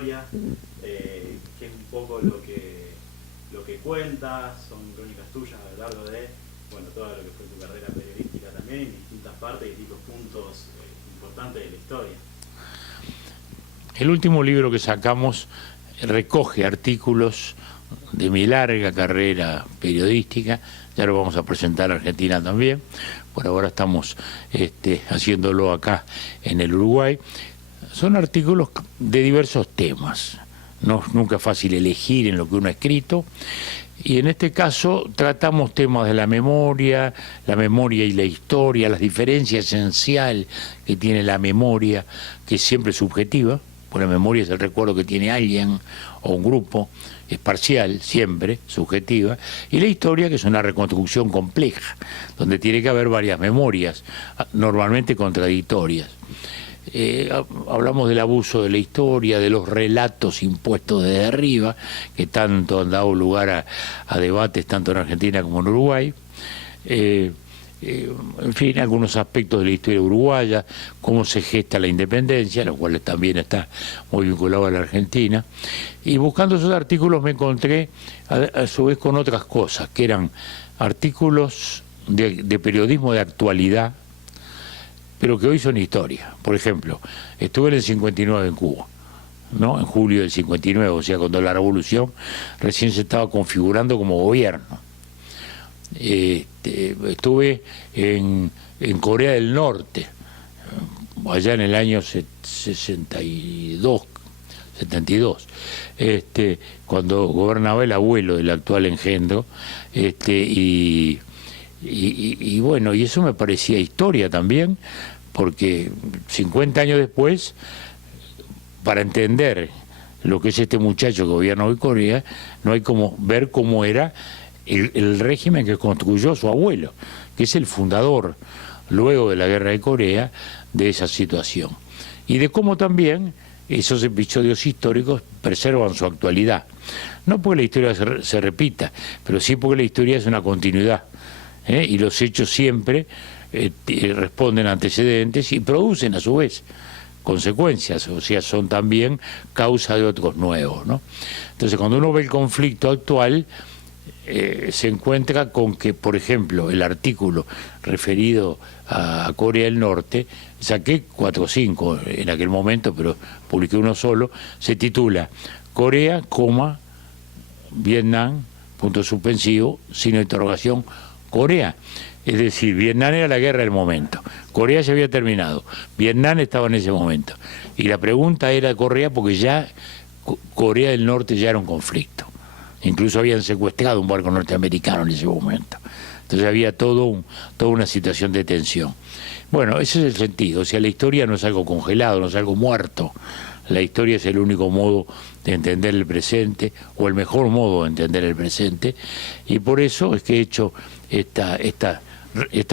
historia, que es un poco lo que cuentas, son crónicas tuyas a lo largo de, bueno, todo lo que fue tu carrera periodística también, en distintas partes y distintos puntos importantes de la historia. El último libro que sacamos recoge artículos de mi larga carrera periodística, ya lo vamos a presentar a Argentina también, por ahora estamos haciéndolo acá en el Uruguay. Son artículos de diversos temas, nunca es fácil elegir en lo que uno ha escrito, y en este caso tratamos temas de la memoria y la historia, las diferencias esenciales que tiene la memoria, que es siempre subjetiva, porque la memoria es el recuerdo que tiene alguien o un grupo, es parcial, siempre, subjetiva, y la historia, que es una reconstrucción compleja, donde tiene que haber varias memorias, normalmente contradictorias. Hablamos del abuso de la historia, de los relatos impuestos desde arriba, que tanto han dado lugar a debates tanto en Argentina como en Uruguay. En fin, algunos aspectos de la historia uruguaya, cómo se gesta la independencia, lo cual también está muy vinculado a la Argentina. Y buscando esos artículos me encontré a su vez con otras cosas, que eran artículos de periodismo de actualidad, pero que hoy son historia. Por ejemplo, estuve en el 59 en Cuba, ¿no? En julio del 59, o sea, cuando la revolución recién se estaba configurando como gobierno. Estuve en Corea del Norte, allá en el año 62, cuando gobernaba el abuelo del actual engendro, y bueno, y eso me parecía historia también, porque 50 años después, para entender lo que es este muchacho que gobierna hoy Corea, no hay como ver cómo era el régimen que construyó su abuelo, que es el fundador, luego de la guerra de Corea, de esa situación. Y de cómo también esos episodios históricos preservan su actualidad. No porque la historia se repita, pero sí porque la historia es una continuidad. Y los hechos siempre responden a antecedentes y producen a su vez consecuencias, o sea, son también causa de otros nuevos, ¿no? Entonces, cuando uno ve el conflicto actual, se encuentra con que, por ejemplo, el artículo referido a Corea del Norte, saqué 4 o 5 en aquel momento, pero publiqué uno solo, se titula Corea, Vietnam, punto suspensivo, signo de interrogación, Corea. Es decir, Vietnam era la guerra del momento, Corea ya había terminado, Vietnam estaba en ese momento, y la pregunta era Corea porque ya Corea del Norte ya era un conflicto. Incluso habían secuestrado un barco norteamericano en ese momento. Entonces había toda una situación de tensión. Bueno, ese es el sentido. O sea, la historia no es algo congelado, no es algo muerto. La historia es el único modo de entender el presente, o el mejor modo de entender el presente. Y por eso es que he hecho esta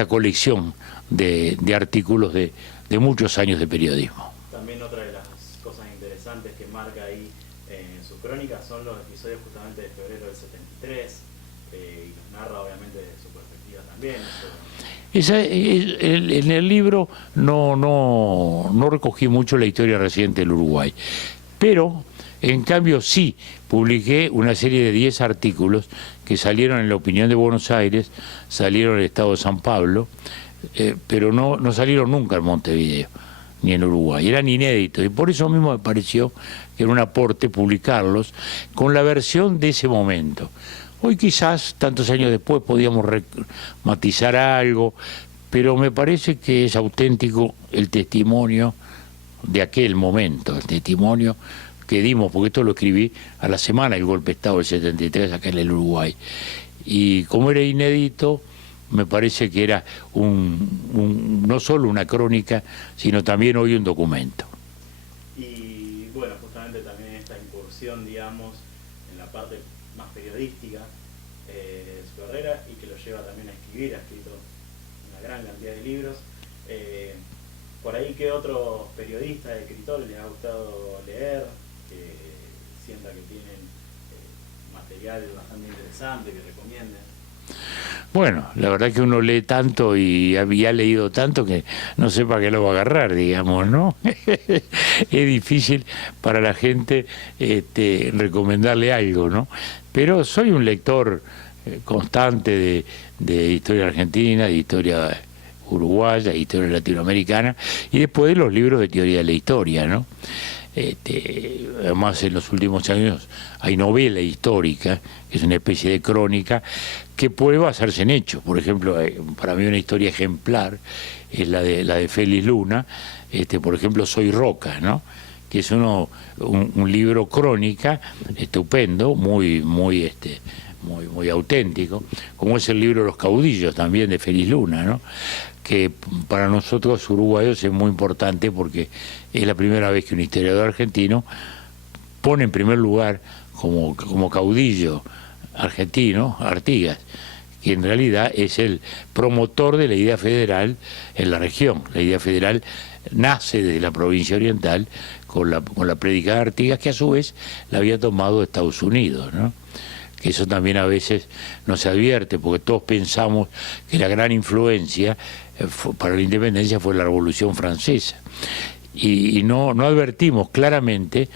colección de artículos de muchos años de periodismo. También otra de las cosas interesantes que marca ahí en sus crónicas son los episodios justamente de febrero del 73, y los narra obviamente desde su perspectiva también. En el libro no recogí mucho la historia reciente del Uruguay, pero en cambio sí publiqué una serie de 10 artículos que salieron en La Opinión de Buenos Aires, salieron en el Estado de San Pablo, pero no salieron nunca en Montevideo ni en Uruguay, eran inéditos, y por eso mismo me pareció que era un aporte publicarlos con la versión de ese momento. Hoy quizás, tantos años después, podíamos matizar algo, pero me parece que es auténtico el testimonio de aquel momento, el testimonio que dimos, porque esto lo escribí a la semana del golpe de Estado del 73 acá en el Uruguay. Y como era inédito, me parece que era no solo una crónica, sino también hoy un documento. Y bueno, justamente también esta incursión, digamos, en la parte más periodística de su carrera, y que lo lleva también a escribir, ha escrito una gran cantidad de libros. Por ahí, ¿qué otros periodistas, escritores les ha gustado leer, que sienta que tienen material bastante interesante, que recomienden? Bueno, la verdad que uno lee tanto y había leído tanto que no sé para qué lo va a agarrar, digamos, ¿no? Es difícil para la gente recomendarle algo, ¿no? Pero soy un lector constante de historia argentina, de historia uruguaya, de historia latinoamericana, y después de los libros de teoría de la historia, ¿no? Además, en los últimos años hay novela histórica, que es una especie de crónica, que puede basarse en hechos. Por ejemplo, para mí una historia ejemplar es la de Félix Luna, por ejemplo, Soy Roca, ¿no? Que es un libro crónica estupendo, muy auténtico, como es el libro Los Caudillos también de Félix Luna, ¿no? Que para nosotros uruguayos es muy importante porque es la primera vez que un historiador argentino pone en primer lugar como caudillo argentino Artigas, que en realidad es el promotor de la idea federal en la región. La idea federal nace desde la provincia oriental con la prédica de Artigas, que a su vez la había tomado de Estados Unidos, ¿no? Que eso también a veces no se advierte, porque todos pensamos que la gran influencia para la independencia fue la Revolución Francesa. Y no advertimos claramente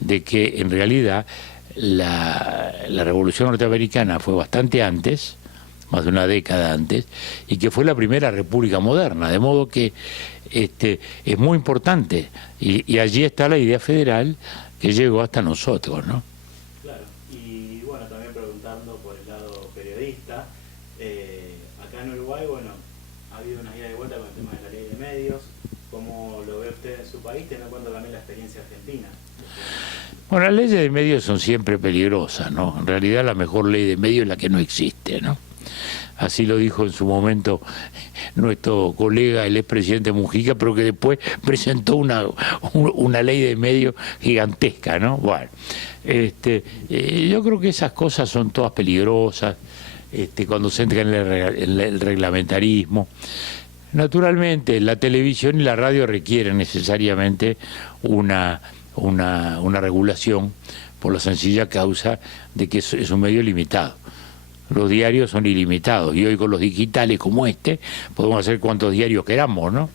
de que en realidad la Revolución Norteamericana fue bastante antes, más de una década antes, y que fue la primera república moderna, de modo que es muy importante, y allí está la idea federal que llegó hasta nosotros, ¿no? Claro, y bueno, también preguntando por el lado periodista, acá en Uruguay, bueno, ha habido una ida y vuelta con el tema de la ley de medios. ¿Cómo lo ve usted en su país, teniendo en cuenta también la experiencia argentina? Bueno, las leyes de medios son siempre peligrosas, ¿no? En realidad la mejor ley de medios es la que no existe, ¿no? Así lo dijo en su momento nuestro colega, el expresidente Mujica, pero que después presentó una ley de medios gigantesca, ¿no? Bueno, yo creo que esas cosas son todas peligrosas, cuando se entra en el reglamentarismo. Naturalmente, la televisión y la radio requieren necesariamente una regulación por la sencilla causa de que es un medio limitado. Los diarios son ilimitados y hoy con los digitales como podemos hacer cuantos diarios queramos, ¿no?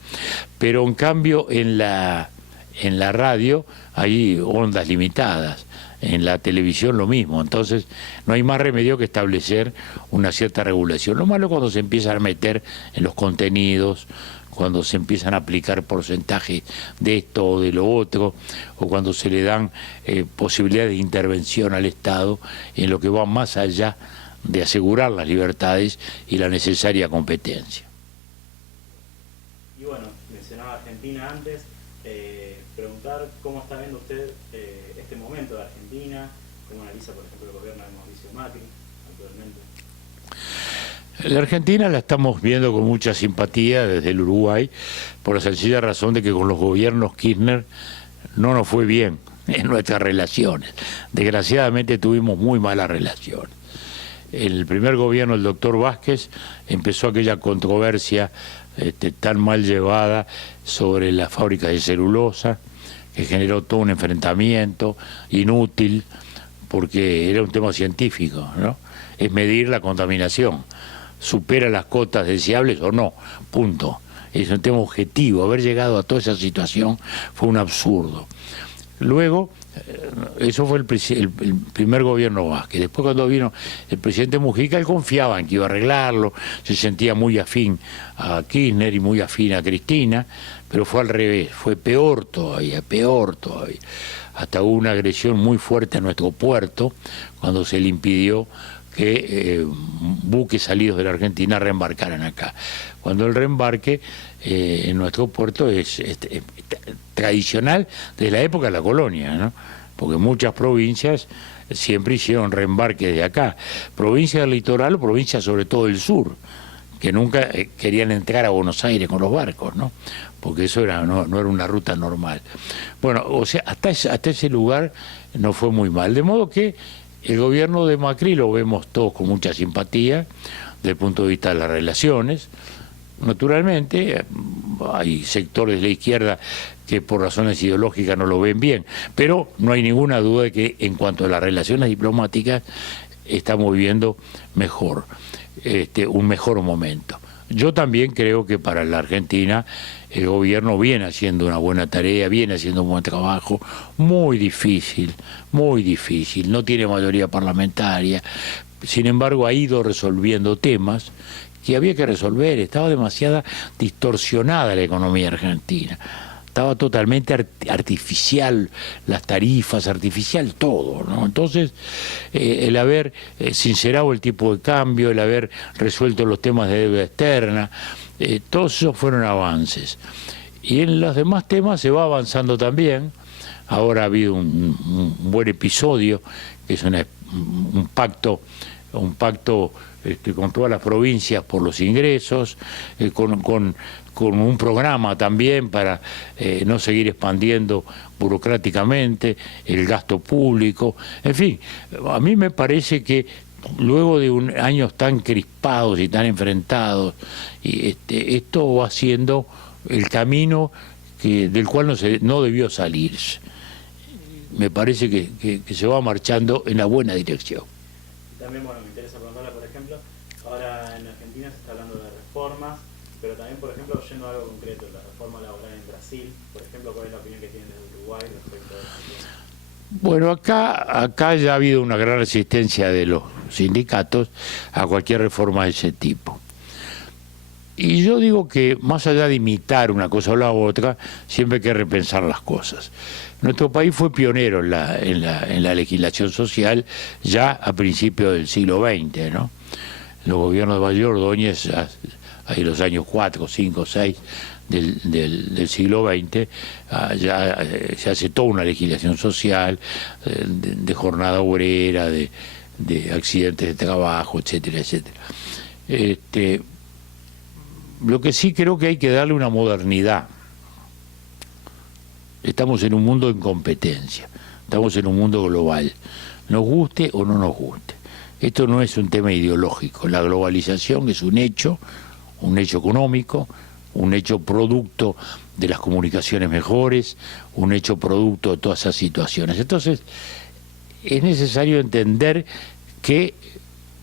Pero en cambio en la radio hay ondas limitadas, en la televisión lo mismo, entonces no hay más remedio que establecer una cierta regulación. Lo malo es cuando se empiezan a meter en los contenidos, cuando se empiezan a aplicar porcentajes de esto o de lo otro, o cuando se le dan posibilidades de intervención al Estado en lo que va más allá de asegurar las libertades y la necesaria competencia. Y bueno, mencionaba Argentina antes, preguntar cómo está viendo usted este momento de Argentina, cómo analiza, por ejemplo, el gobierno de Mauricio Macri actualmente. La Argentina la estamos viendo con mucha simpatía desde el Uruguay, por la sencilla razón de que con los gobiernos Kirchner no nos fue bien en nuestras relaciones. Desgraciadamente tuvimos muy malas relaciones. El primer gobierno del doctor Vázquez empezó aquella controversia tan mal llevada sobre las fábricas de celulosa, que generó todo un enfrentamiento inútil, porque era un tema científico, ¿no? Es medir la contaminación, supera las cotas deseables o no, punto. Es un tema objetivo. Haber llegado a toda esa situación fue un absurdo. Luego, eso fue el primer gobierno Vázquez. Después, cuando vino el presidente Mujica, él confiaba en que iba a arreglarlo, se sentía muy afín a Kirchner y muy afín a Cristina, pero fue al revés, fue peor todavía. Hasta hubo una agresión muy fuerte a nuestro puerto, cuando se le impidió que buques salidos de la Argentina reembarcaran acá. Cuando el reembarque en nuestro puerto es tradicional desde la época de la colonia, ¿no? Porque muchas provincias siempre hicieron reembarque de acá, provincias del litoral o provincias sobre todo del sur, que nunca querían entrar a Buenos Aires con los barcos, ¿no? Porque eso no era una ruta normal. Bueno, o sea, hasta ese lugar no fue muy mal, de modo que el gobierno de Macri lo vemos todos con mucha simpatía desde el punto de vista de las relaciones. Naturalmente, hay sectores de la izquierda que por razones ideológicas no lo ven bien, pero no hay ninguna duda de que en cuanto a las relaciones diplomáticas estamos viviendo mejor. un mejor momento. Yo también creo que para la Argentina el gobierno viene haciendo una buena tarea, viene haciendo un buen trabajo, muy difícil, no tiene mayoría parlamentaria, sin embargo ha ido resolviendo temas que había que resolver. Estaba demasiado distorsionada la economía argentina, estaba totalmente artificial, las tarifas, artificial todo, ¿no? Entonces, el haber sincerado el tipo de cambio, el haber resuelto los temas de deuda externa, todos esos fueron avances. Y en los demás temas se va avanzando también. Ahora ha habido un buen episodio, que es un pacto con todas las provincias por los ingresos, con un programa también para no seguir expandiendo burocráticamente el gasto público. En fin, a mí me parece que luego de años tan crispados y tan enfrentados, esto va siendo el camino del cual no debió salirse. Me parece que se va marchando en la buena dirección. También, bueno, me interesa preguntarle, por ejemplo, ahora en Argentina se está hablando de reformas, pero también, por ejemplo, yendo a algo concreto, la reforma laboral en Brasil, por ejemplo, ¿cuál es la opinión que tienen de Uruguay respecto a Argentina? Bueno, acá ya ha habido una gran resistencia de los sindicatos a cualquier reforma de ese tipo. Y yo digo que más allá de imitar una cosa o la otra, siempre hay que repensar las cosas. Nuestro país fue pionero en la legislación social ya a principios del siglo XX, ¿no? Los gobiernos de Valle Ordóñez, ahí los años 4, 5, 6 del siglo XX, ya se hace toda una legislación social de jornada obrera, de accidentes de trabajo, etcétera, etcétera. Lo que sí creo que hay que darle una modernidad. Estamos en un mundo en competencia, estamos en un mundo global, nos guste o no nos guste. Esto no es un tema ideológico, la globalización es un hecho económico, un hecho producto de las comunicaciones mejores, un hecho producto de todas esas situaciones. Entonces, es necesario entender que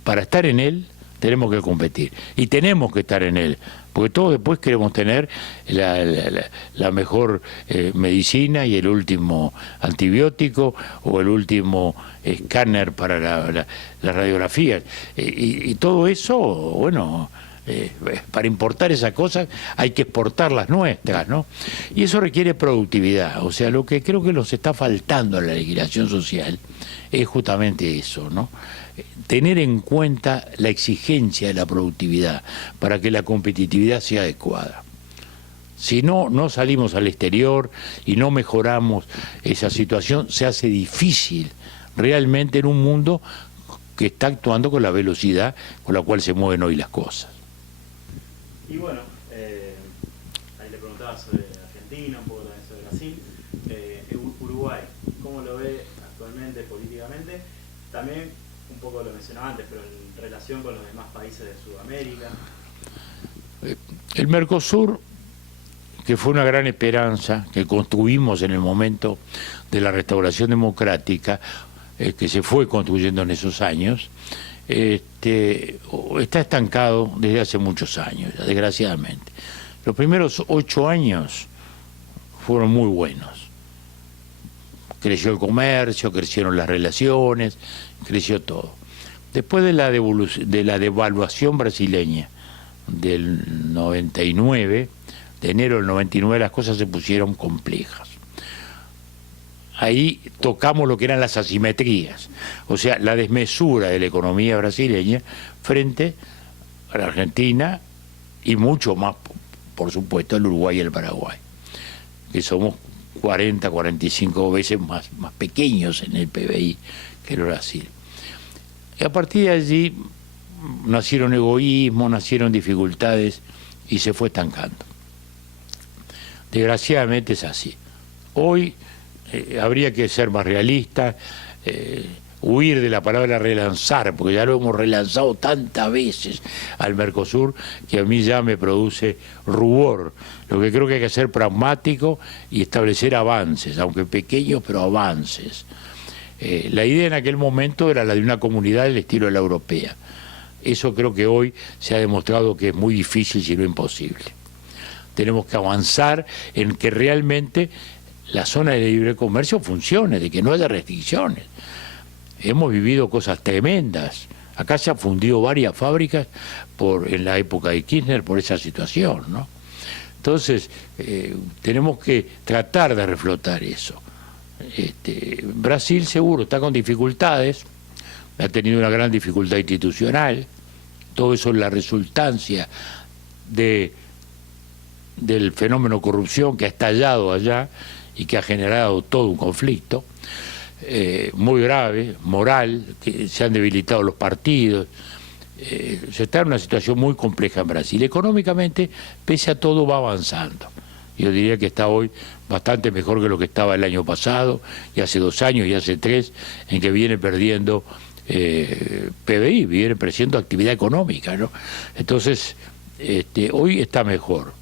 para estar en él tenemos que competir y tenemos que estar en él, porque todos después queremos tener la mejor medicina y el último antibiótico o el último escáner para la radiografía. Y todo eso, bueno, para importar esas cosas hay que exportar las nuestras, ¿no? Y eso requiere productividad. O sea, lo que creo que nos está faltando a la legislación social es justamente eso, ¿no? Tener en cuenta la exigencia de la productividad para que la competitividad sea adecuada. Si no salimos al exterior y no mejoramos esa situación, se hace difícil realmente en un mundo que está actuando con la velocidad con la cual se mueven hoy las cosas. Y bueno, ahí le preguntaba sobre Argentina, un poco también sobre Brasil. Uruguay, ¿cómo lo ve actualmente políticamente? También, un poco lo mencionaba antes, pero en relación con los demás países de Sudamérica. El Mercosur, que fue una gran esperanza que construimos en el momento de la restauración democrática, que se fue construyendo en esos años, está estancado desde hace muchos años, desgraciadamente. Los primeros 8 años fueron muy buenos. Creció el comercio, crecieron las relaciones, creció todo. Después de la devaluación brasileña del 99, de enero del 99, las cosas se pusieron complejas. Ahí tocamos lo que eran las asimetrías, o sea, la desmesura de la economía brasileña frente a la Argentina y mucho más, por supuesto, el Uruguay y el Paraguay, que somos 40, 45 veces más pequeños en el PBI que el Brasil. Y a partir de allí nacieron egoísmos, nacieron dificultades y se fue estancando. Desgraciadamente es así. Hoy habría que ser más realista, huir de la palabra relanzar, porque ya lo hemos relanzado tantas veces al Mercosur que a mí ya me produce rubor. Lo que creo que hay que ser pragmático y establecer avances, aunque pequeños, pero avances. La idea en aquel momento era la de una comunidad del estilo de la europea, Eso creo que hoy se ha demostrado que es muy difícil, si no imposible. Tenemos que avanzar en que realmente la zona de libre comercio funcione, de que no haya restricciones. Hemos vivido cosas tremendas. Acá se han fundido varias fábricas en la época de Kirchner por esa situación, ¿no? Entonces, tenemos que tratar de reflotar eso. Brasil seguro está con dificultades, ha tenido una gran dificultad institucional, todo eso es la resultancia del fenómeno corrupción que ha estallado allá y que ha generado todo un conflicto muy grave, moral, que se han debilitado los partidos. Se está en una situación muy compleja en Brasil. Económicamente, pese a todo, va avanzando. Yo diría que está hoy bastante mejor que lo que estaba el año pasado, y hace 2 años, y hace 3, en que viene perdiendo PBI, viene perdiendo actividad económica, ¿no? Entonces, hoy está mejor.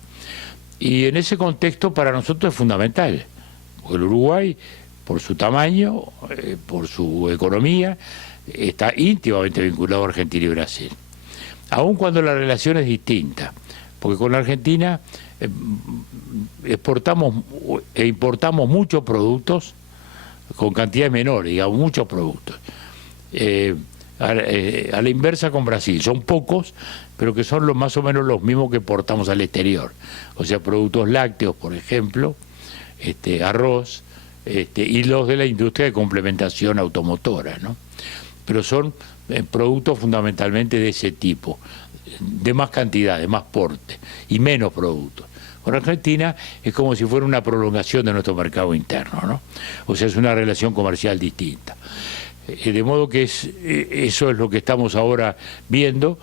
Y en ese contexto para nosotros es fundamental, porque el Uruguay, por su tamaño, por su economía, está íntimamente vinculado a Argentina y Brasil. Aun cuando la relación es distinta, porque con la Argentina exportamos e importamos muchos productos con cantidades menores, digamos, muchos productos. A la inversa con Brasil, son pocos, pero que son más o menos los mismos que exportamos al exterior. O sea, productos lácteos, por ejemplo, arroz, y los de la industria de complementación automotora, ¿no? Pero son productos fundamentalmente de ese tipo, de más cantidad, de más porte y menos productos. Con Argentina es como si fuera una prolongación de nuestro mercado interno, ¿no? O sea, es una relación comercial distinta. De modo que eso es lo que estamos ahora viendo.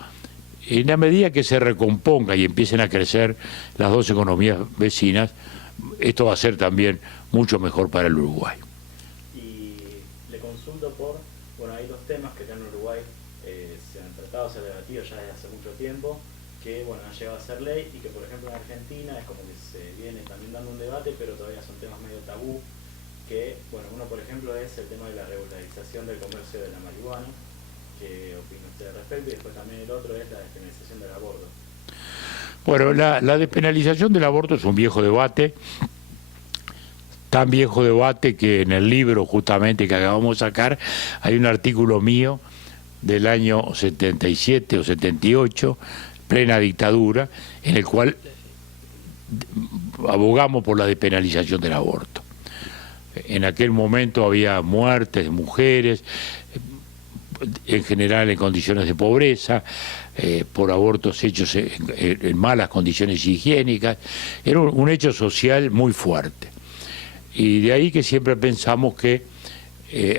En la medida que se recomponga y empiecen a crecer las dos economías vecinas, esto va a ser también mucho mejor para el Uruguay. Y le consulto bueno, hay 2 temas que acá en Uruguay se han tratado, se han debatido ya desde hace mucho tiempo, que bueno, han llegado a ser ley, y que por ejemplo en Argentina es como que se viene también dando un debate, pero todavía son temas medio tabú, que bueno, uno por ejemplo es el tema de la regularización del comercio de la marihuana. ¿Qué opina usted al respecto? Y después también el otro es la despenalización del aborto. Bueno, la despenalización del aborto es un viejo debate, tan viejo debate que en el libro justamente que acabamos de sacar hay un artículo mío del año 77 o 78, plena dictadura, en el cual abogamos por la despenalización del aborto. En aquel momento había muertes de mujeres, en general en condiciones de pobreza, por abortos hechos en malas condiciones higiénicas. Era un hecho social muy fuerte. Y de ahí que siempre pensamos que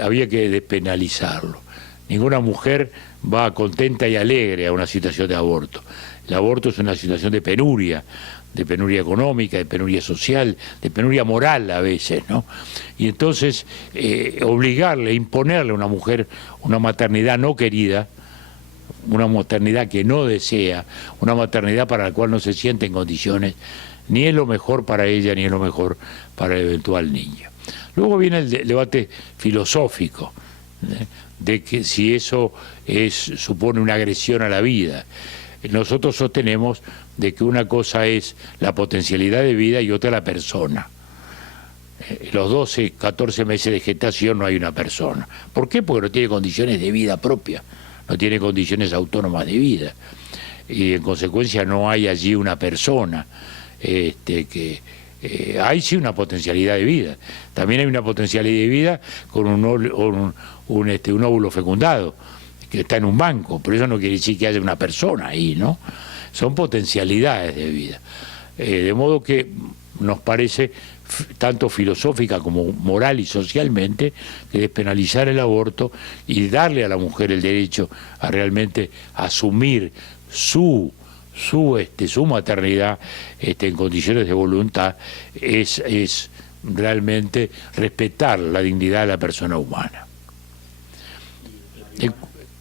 había que despenalizarlo. Ninguna mujer va contenta y alegre a una situación de aborto. El aborto es una situación de penuria económica, de penuria social, de penuria moral a veces, ¿no? Y entonces obligarle, imponerle a una mujer una maternidad no querida, una maternidad que no desea, una maternidad para la cual no se siente en condiciones, ni es lo mejor para ella, ni es lo mejor para el eventual niño. Luego viene el debate filosófico, de que si eso supone una agresión a la vida. Nosotros sostenemos de que una cosa es la potencialidad de vida y otra la persona. Los 12, 14 meses de gestación no hay una persona. ¿Por qué? Porque no tiene condiciones de vida propia, no tiene condiciones autónomas de vida. Y en consecuencia no hay allí una persona hay sí una potencialidad de vida. También hay una potencialidad de vida con un óvulo fecundado que está en un banco, pero eso no quiere decir que haya una persona ahí, ¿no? Son potencialidades de vida. De modo que nos parece, tanto filosófica como moral y socialmente, que despenalizar el aborto y darle a la mujer el derecho a realmente asumir su maternidad en condiciones de voluntad es realmente respetar la dignidad de la persona humana.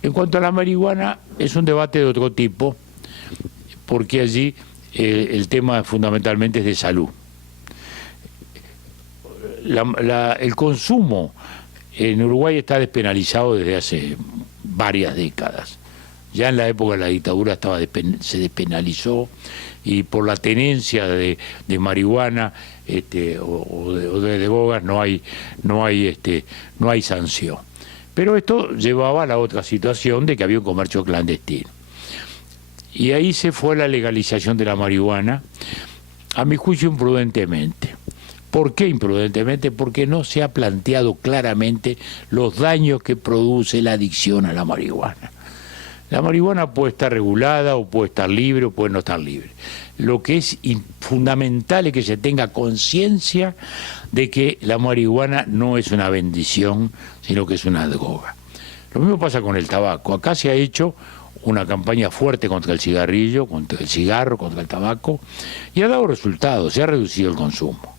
En cuanto a la marihuana, es un debate de otro tipo, porque allí el tema fundamentalmente es de salud. El consumo en Uruguay está despenalizado desde hace varias décadas. ya en la época de la dictadura se despenalizó, y por la tenencia de marihuana o de drogas no hay sanción. Pero esto llevaba a la otra situación de que había un comercio clandestino. Y ahí se fue la legalización de la marihuana, a mi juicio imprudentemente. ¿Por qué imprudentemente? Porque no se ha planteado claramente los daños que produce la adicción a la marihuana. La marihuana puede estar regulada, o puede estar libre, o puede no estar libre. Lo que es fundamental es que se tenga conciencia de que la marihuana no es una bendición, sino que es una droga. Lo mismo pasa con el tabaco. Acá se ha hecho una campaña fuerte contra el cigarrillo, contra el cigarro, contra el tabaco, y ha dado resultados, se ha reducido el consumo.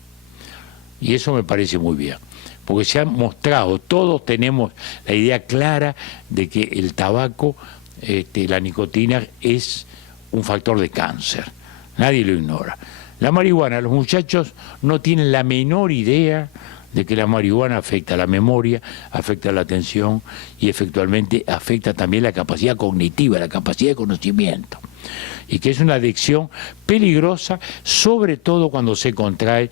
Y eso me parece muy bien, porque se ha mostrado, todos tenemos la idea clara de que el tabaco, la nicotina, es un factor de cáncer. Nadie lo ignora. La marihuana, los muchachos no tienen la menor idea de que la marihuana afecta la memoria, afecta la atención y efectivamente afecta también la capacidad cognitiva, la capacidad de conocimiento. Y que es una adicción peligrosa, sobre todo cuando se contrae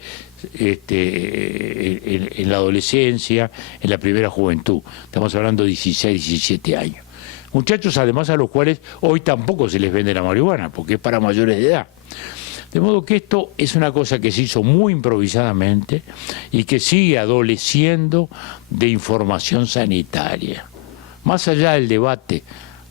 en la adolescencia, en la primera juventud. Estamos hablando de 16, 17 años. Muchachos además a los cuales hoy tampoco se les vende la marihuana, porque es para mayores de edad. De modo que esto es una cosa que se hizo muy improvisadamente y que sigue adoleciendo de información sanitaria. Más allá del debate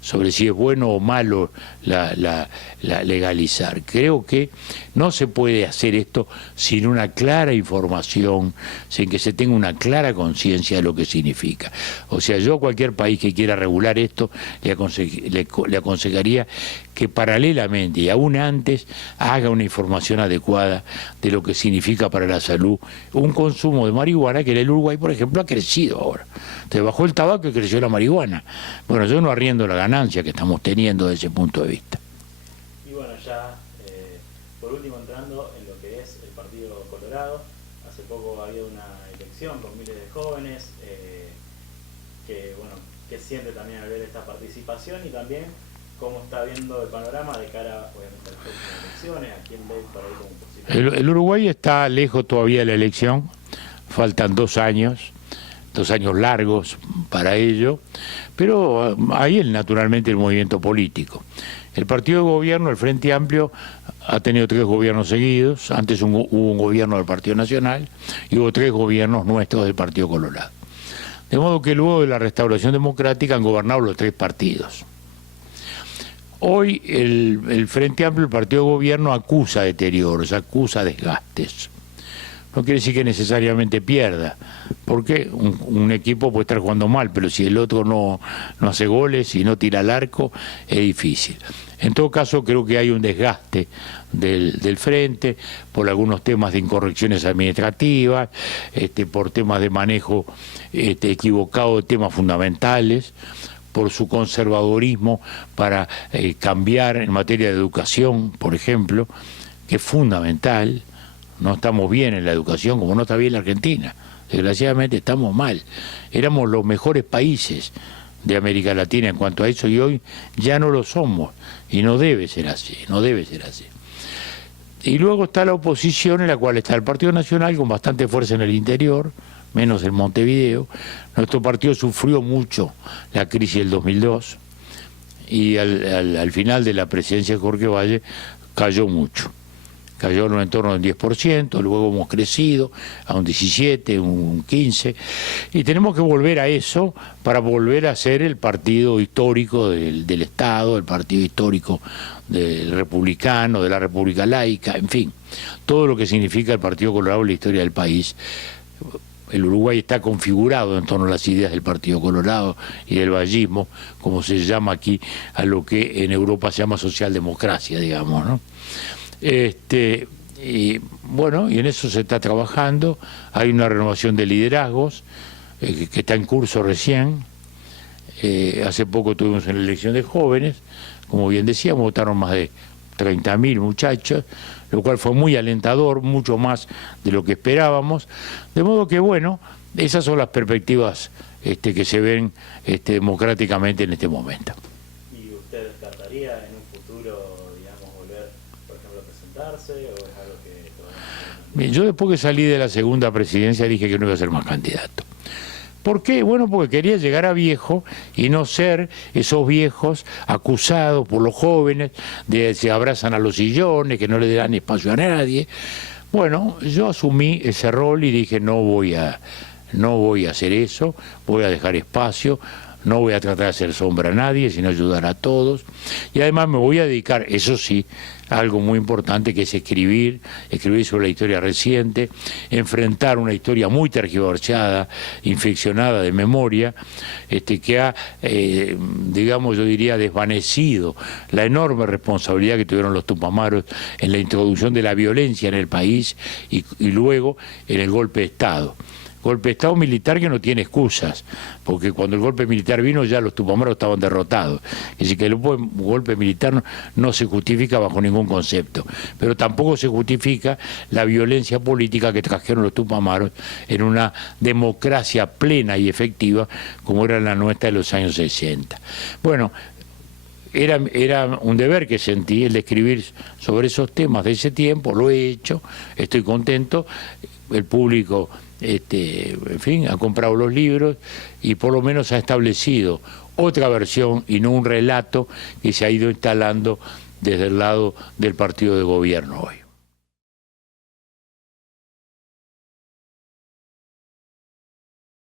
sobre si es bueno o malo la legalizar, creo que no se puede hacer esto sin una clara información, sin que se tenga una clara conciencia de lo que significa. O sea, yo a cualquier país que quiera regular esto le aconsejaría que paralelamente y aún antes haga una información adecuada de lo que significa para la salud un consumo de marihuana, que en el Uruguay, por ejemplo, ha crecido ahora. Entonces bajó el tabaco y creció la marihuana. Bueno, yo no arriendo la ganancia que estamos teniendo desde ese punto de vista. Y bueno, ya por último entrando en lo que es el Partido Colorado, hace poco había una elección con miles de jóvenes, que siente también al ver esta participación y también cómo está viendo el panorama de cara, obviamente, a las próximas elecciones, a quién ve por ahí como posible. El Uruguay está lejos todavía de la elección, faltan 2 años largos para ello, pero ahí naturalmente el movimiento político. El partido de gobierno, el Frente Amplio, ha tenido 3 gobiernos seguidos. Antes hubo un gobierno del Partido Nacional y hubo 3 gobiernos nuestros del Partido Colorado. De modo que luego de la restauración democrática han gobernado los 3 partidos. Hoy el Frente Amplio, el partido de gobierno, acusa deterioros, acusa desgastes. No quiere decir que necesariamente pierda, porque un equipo puede estar jugando mal, pero si el otro no hace goles y no tira al arco, es difícil. En todo caso, creo que hay un desgaste del frente por algunos temas de incorrecciones administrativas, por temas de manejo equivocado de temas fundamentales, por su conservadorismo para cambiar en materia de educación, por ejemplo, que es fundamental. No estamos bien en la educación, como no está bien la Argentina. Desgraciadamente estamos mal. Éramos los mejores países de América Latina en cuanto a eso y hoy ya no lo somos. Y no debe ser así, no debe ser así. Y luego está la oposición, en la cual está el Partido Nacional con bastante fuerza en el interior, menos en Montevideo. Nuestro partido sufrió mucho la crisis del 2002 y al final de la presidencia de Jorge Valle cayó mucho. Cayó en torno al 10%, luego hemos crecido a un 17, un 15, y tenemos que volver a eso para volver a ser el partido histórico del Estado, el partido histórico del republicano, de la República Laica, en fin, todo lo que significa el Partido Colorado en la historia del país. El Uruguay está configurado en torno a las ideas del Partido Colorado y del vallismo, como se llama aquí, a lo que en Europa se llama socialdemocracia, digamos, ¿no? Y bueno, y en eso se está trabajando. Hay una renovación de liderazgos que está en curso recién. Hace poco tuvimos una elección de jóvenes, como bien decíamos, votaron más de 30.000 muchachos, lo cual fue muy alentador, mucho más de lo que esperábamos. De modo que, bueno, esas son las perspectivas que se ven democráticamente en este momento. ¿Y ustedes ¿pensaría en un futuro, digamos, volver, por ejemplo, a presentarse o es algo que todavía no? Bien, yo después que salí de la segunda presidencia dije que no iba a ser más candidato. ¿Por qué? Bueno, porque quería llegar a viejo y no ser esos viejos acusados por los jóvenes de que se abrazan a los sillones, que no le dan espacio a nadie. Bueno, yo asumí ese rol y dije no voy a hacer eso, voy a dejar espacio, no voy a tratar de hacer sombra a nadie, sino ayudar a todos. Y además me voy a dedicar, eso sí, a algo muy importante que es escribir sobre la historia reciente, enfrentar una historia muy tergiversada, infeccionada de memoria, que ha, digamos, yo diría, desvanecido la enorme responsabilidad que tuvieron los tupamaros en la introducción de la violencia en el país y luego en el golpe de Estado. Golpe de Estado militar que no tiene excusas, porque cuando el golpe militar vino ya los tupamaros estaban derrotados. Es decir, que el golpe militar no se justifica bajo ningún concepto, pero tampoco se justifica la violencia política que trajeron los tupamaros en una democracia plena y efectiva como era la nuestra de los años 60. Bueno, era un deber que sentí el de escribir sobre esos temas de ese tiempo, lo he hecho, estoy contento, el público en fin, ha comprado los libros y por lo menos ha establecido otra versión y no un relato que se ha ido instalando desde el lado del partido de gobierno hoy.